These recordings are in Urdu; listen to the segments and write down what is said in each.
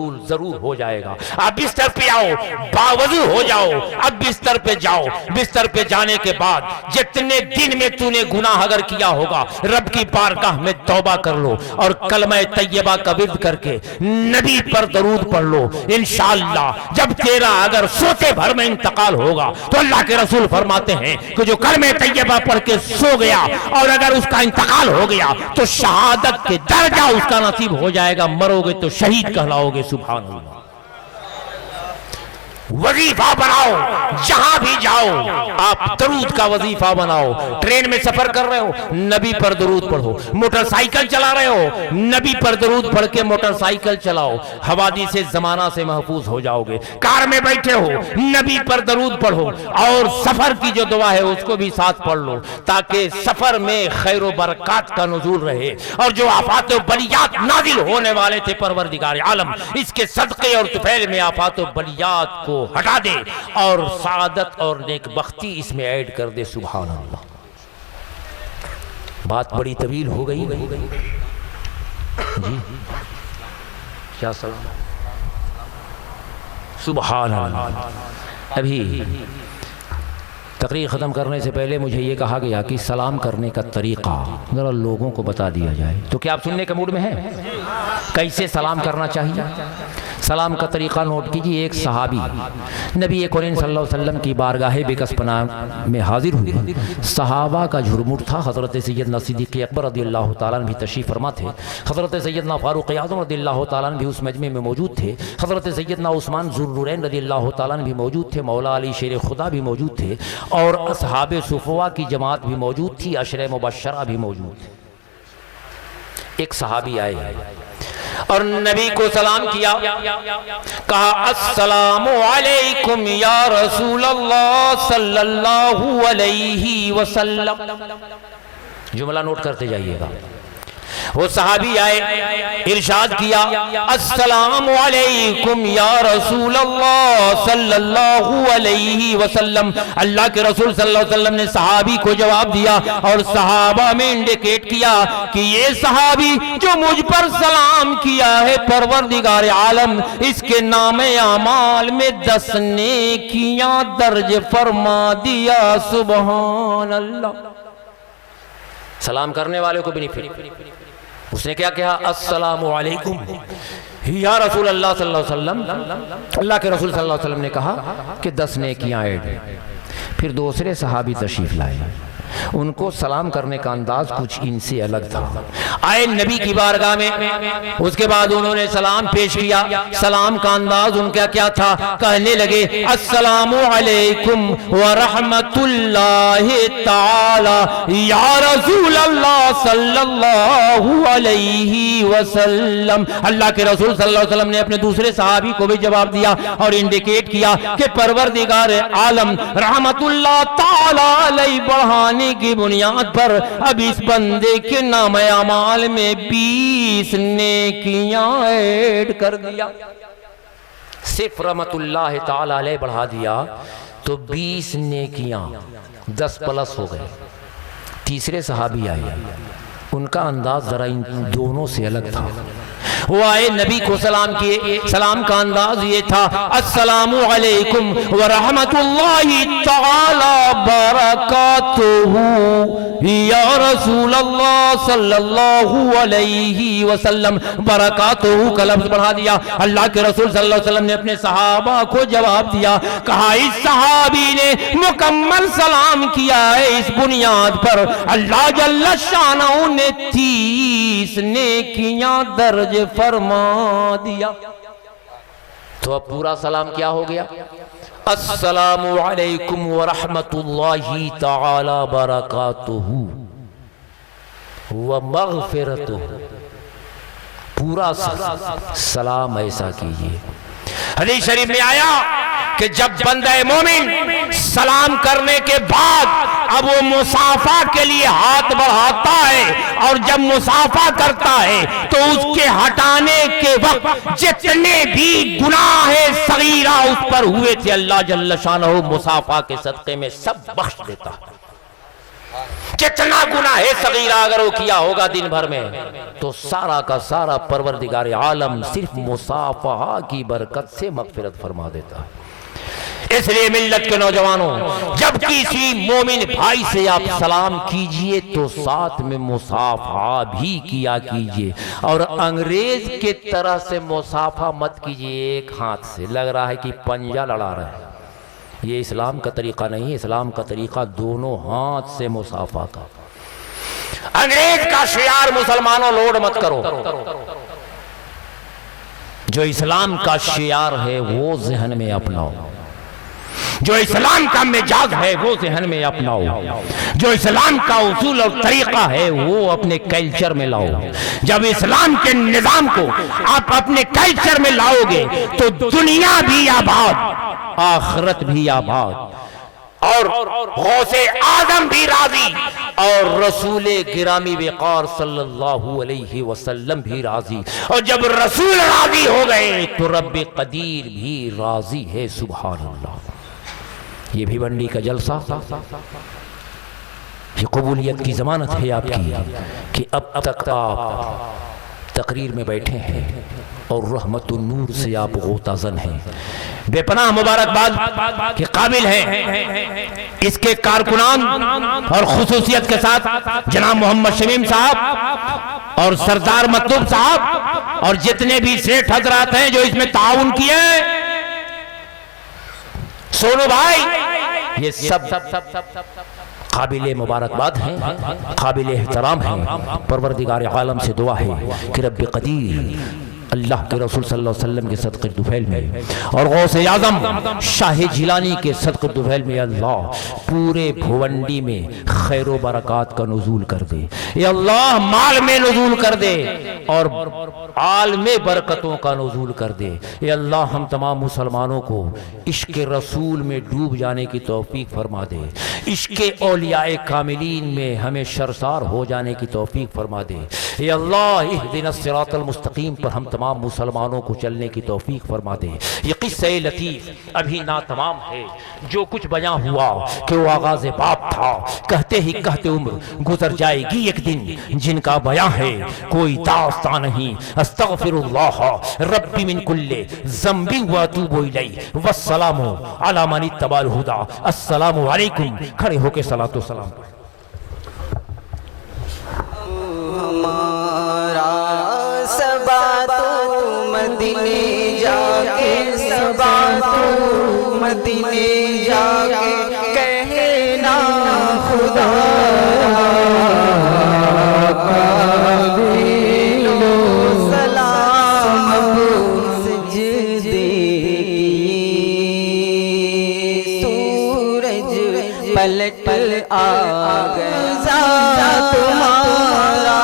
ضرور ہو جائے گا. آپ بستر پہ آؤ, باوضو ہو جاؤ, اب بستر پہ جاؤ. بستر پہ جانے کے بعد جتنے دن میں تو نے گناہ اگر کیا ہوگا رب کی بارگاہ میں توبہ کر لو اور کلمہ طیبہ کا ورد کر کے نبی پر درود پڑھ لو. انشاءاللہ جب تیرا اگر سوتے بھر میں انتقال ہوگا تو اللہ کے رسول فرماتے ہیں کہ جو کلمہ طیبہ پڑھ کے سو گیا اور اگر اس کا انتقال ہو گیا تو شہادت کے درجہ اس کا نصیب ہو جائے گا. مرو گے تو شہید کہلاؤ گے. سبحان اللہ. وظیفہ بناؤ, جہاں بھی جاؤ آپ درود کا وظیفہ بناؤ. ٹرین میں سفر کر رہے ہو نبی پر درود پڑھو. موٹر سائیکل چلا رہے ہو نبی پر درود پڑھ کے موٹر سائیکل چلاؤ. حوادث زمانہ سے محفوظ ہو جاؤ گے. کار میں بیٹھے ہو نبی پر درود پڑھو اور سفر کی جو دعا ہے اس کو بھی ساتھ پڑھ لو تاکہ سفر میں خیر و برکات کا نزول رہے. اور جو آفات و بلیات نازل ہونے والے تھے پروردگار عالم اس کے صدقے اور طفیل میں آفات و بلیات کو ہٹا دے اور سعادت اور نیک بختی اس میں ایڈ کر دے. سبحان اللہ. بات بڑی طویل ہو گئی جی. کیا سلام. سبحان اللہ. ابھی تقریر ختم کرنے سے پہلے مجھے یہ کہا گیا کہ سلام کرنے کا طریقہ ذرا لوگوں کو بتا دیا جائے. تو کیا آپ سننے کے موڈ میں ہیں؟ کیسے سلام کرنا چاہیے؟ سلام کا طریقہ نوٹ کیجیے. ایک صحابی نبی کریم صلی اللہ علیہ وسلم کی بارگاہ بکس پناہ میں حاضر ہوئے. صحابہ کا جھرمٹ تھا. حضرت سیدنا صدیق اکبر رضی اللہ تعالیٰ عنہ بھی تشریف فرما تھے. حضرت سیدنا فاروق اعظم رضی اللہ تعالیٰ عنہ بھی اس مجمع میں موجود تھے. حضرت سیدنا عثمان ذو النورین رضی اللہ تعالیٰ عنہ بھی موجود تھے. مولا علی شیر خدا بھی موجود تھے اور اصحاب صفوہ کی جماعت بھی موجود تھی. عشرہ مبشرہ بھی موجود تھے. ایک صحابی آئے اور نبی کو سلام کیا, کہا السلام علیکم یا رسول اللہ صلی اللہ علیہ وسلم. جملہ نوٹ کرتے جائیے گا. وہ صحابی آئے, ارشاد کیا السلام علیکم یا رسول اللہ صلی اللہ علیہ وسلم. اللہ کے رسول صلی اللہ علیہ وسلم نے صحابی کو جواب دیا اور صحابہ میں انڈیکیٹ کیا کہ یہ صحابی جو مجھ پر سلام کیا ہے پروردگار عالم اس کے نام اعمال میں 10 نیکیاں درج فرما دیا. سبحان اللہ. سلام کرنے والے کو بھی نہیں پھر اس نے کیا کہا السلام علیکم یا رسول اللہ صلی اللہ علیہ وسلم. اللہ کے رسول صلی اللہ علیہ وسلم نے کہا کہ 10 نیکیاں ایڈ. پھر دوسرے صحابی تشریف لائے. ان کو سلام کرنے کا انداز کچھ ان سے الگ تھا. آئے نبی کی بارگاہ میں, اس کے بعد انہوں نے سلام پیش کیا. سلام کا انداز ان کا کیا تھا؟ کہنے لگے السلام علیکم ورحمت اللہ تعالی یا رسول اللہ صلی اللہ علیہ وسلم. اللہ کے رسول صلی اللہ علیہ وسلم نے اپنے دوسرے صحابی کو بھی جواب دیا اور انڈیکیٹ کیا کہ پروردگار عالم رحمت اللہ تعالی علیہ بڑھانے کی بنیاد پر اب اس بندے کے نام اعمال میں 20 نیکیاں ایڈ کر دیا. صرف رحمت اللہ تعالی علیہ بڑھا دیا تو 20 نیکیاں 10 پلس ہو گئے. تیسرے صحابی آئے, ان کا انداز ذرا ان دونوں سے الگ تھا. وہ آئے نبی کو سلام کیے. سلام کا انداز یہ تھا السلام علیکم ورحمت اللہ تعالی برکاتہ یا رسول اللہ صلی اللہ علیہ وسلم. برکاتہ کا لفظ بڑھا دیا. اللہ کے رسول صلی اللہ علیہ وسلم نے اپنے صحابہ کو جواب دیا, کہا اس صحابی نے مکمل سلام کیا ہے. اس بنیاد پر اللہ جل شانہ نے 30 نیکیاں درج فرما دیا. تو اب پورا سلام کیا ہو گیا؟ السلام علیکم ورحمت اللہ تعالی برکاتہ ومغفرتہ. پورا سلام ایسا کیجئے. حدیث شریف میں آیا کہ جب بندہ مومن سلام کرنے کے بعد اب وہ مصافحہ کے لیے ہاتھ بڑھاتا ہے اور جب مصافحہ کرتا ہے تو اس کے ہٹانے کے وقت جتنے بھی گناہ صغیرہ اس پر ہوئے تھے اللہ جل شانہ مصافحہ کے صدقے میں سب بخش دیتا ہے. کتنا گناہ صغیرہ اگر وہ کیا ہوگا دن بھر میں تو سارا کا سارا پروردگار عالم صرف مصافحہ کی برکت سے مغفرت فرما دیتا ہے۔ اس لیے ملت کے نوجوانوں، جب کسی مومن بھائی سے آپ سلام کیجئے تو ساتھ میں مصافحہ بھی کیا کیجئے، اور انگریز کے طرح سے مصافحہ مت کیجئے ایک ہاتھ سے، لگ رہا ہے کہ پنجہ لڑا رہا ہے۔ یہ اسلام کا طریقہ نہیں ہے، اسلام کا طریقہ دونوں ہاتھ سے مصافحہ کا۔ انگریز کا شعار مسلمانوں لوڈ مت کرو، جو اسلام کا شعار ہے وہ ذہن میں اپناؤ، جو اسلام کا مزاج ہے وہ ذہن میں اپناؤ، جو اسلام کا اصول اور طریقہ ہے وہ اپنے کلچر میں لاؤ۔ جب اسلام کے نظام کو آپ اپنے کلچر میں لاؤ گے تو دنیا بھی آباد، آخرت بھی آباد، اور غوث اعظم بھی راضی، اور رسول گرامی وقار صلی اللہ علیہ وسلم بھی راضی، اور جب رسول راضی ہو گئے تو رب قدیر بھی راضی ہے۔ سبحان اللہ۔ یہ بھی بنڈی کا جلسہ، یہ قبولیت کی ضمانت ہے آپ کی کہ اب تک آپ تقریر میں بیٹھے ہیں اور رحمت النور سے آپ غوطہ-زن ہیں۔ بے پناہ مبارکباد کے قابل ہیں اس کے کارکنان، اور خصوصیت کے ساتھ جناب محمد شمیم صاحب اور سردار مطلوب صاحب اور جتنے بھی سیٹھ حضرات ہیں جو اس میں تعاون کیے، سونو بھائی، یہ سب قابل مبارکباد ہیں، قابل احترام ہیں۔ پروردگار عالم سے دعا ہے کہ رب قدیر اللہ کے رسول صلی اللہ علیہ وسلم کے صدقے طفیل میں اور غوث اعظم شاہ جیلانی کے صدقے طفیل میں اللہ پورے بھونڈی میں خیر و برکات کا نزول کر دے، یا اللہ مال میں نزول کر دے اور عالم برکتوں کا نزول کر دے۔ یا اللہ ہم تمام مسلمانوں کو عشق رسول میں ڈوب جانے کی توفیق فرما دے، عشق اولیاء کاملین میں ہمیں شرسار ہو جانے کی توفیق فرما دے۔ یا اللہ اہدنا الصراط المستقیم پر ہم تمام مسلمانوں کو چلنے کی توفیق فرما دے۔ یہ قصہ لطیف ابھی ناتمام ہے، جو کچھ بیان ہوا کہ وہ آغاز باب تھا، کہتے ہی کہتے عمر گزر جائے گی ایک دن، جن کا بیان ہے کوئی داستان نہیں۔ استغفر اللہ ربی من کل ذنب واتوب الیہ، والسلام علی من اتبع الہدی۔ السلام علیکم۔ کھڑے ہو کے صلاۃ و سلام۔ مدینے جا کے صبا تو مدینے جا کے کہنا خدا کا دل و سلام سجدے کی سورج پلٹ آ گیا تمہارا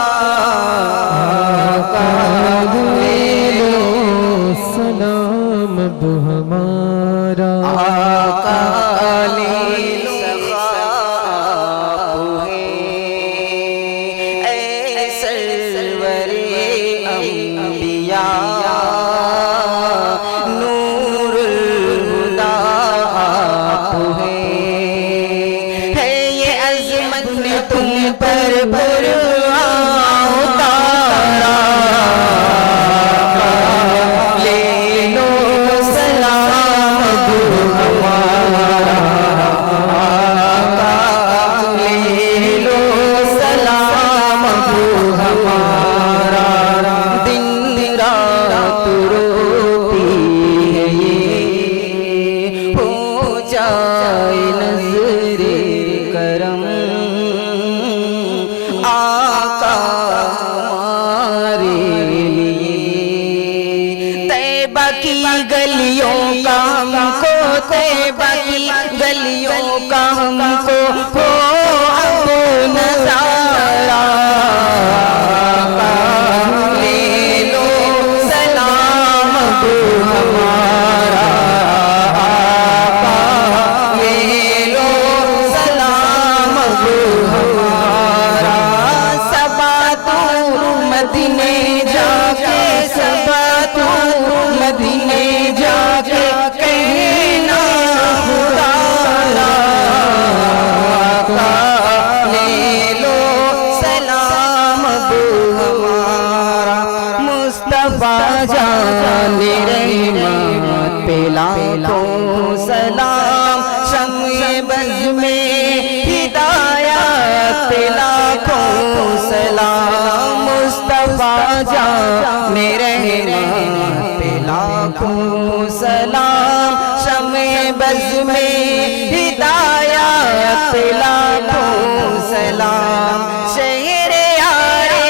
لاکھوں سلام شمع بز میں ہدایت پہ لاکھوں سلام شہر یارے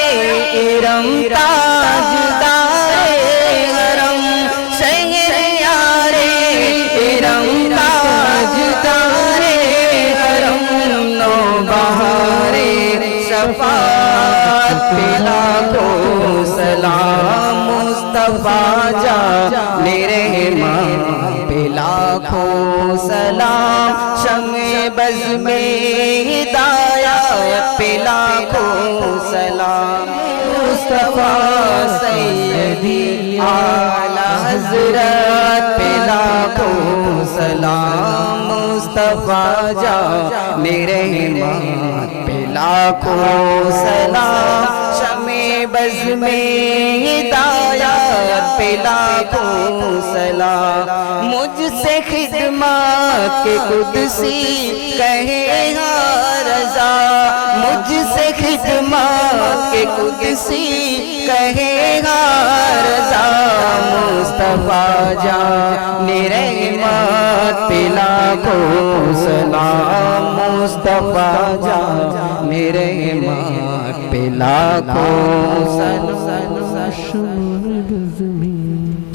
ارم تاجدار حرم شہر یارے ارم تاجدار حرم نوبہار شفاعت پہ لاکھوں سلام مصطفیٰ جان رحمان پہ لاکھوں سلام شمع بز میں ہدایت پہ لاکھوں سلام مصطفیٰ سیدی اعلیٰ حضرت پہ لاکھوں سلام مصطفیٰ جان رحمان پہ لاکھوں سلام شمع بز میں ہدایت پہ لاکھوں سلام مجھ سے خدمات کے قدسی کہے ہاں رضا مجھ سے خدمات کے قدسی کہے ہاں رضا مصطفیٰ جان رحمت پہ لاکھوں سلام مصطفیٰ جان رحمت پہ لاکھوں سلام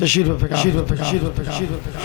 تشریف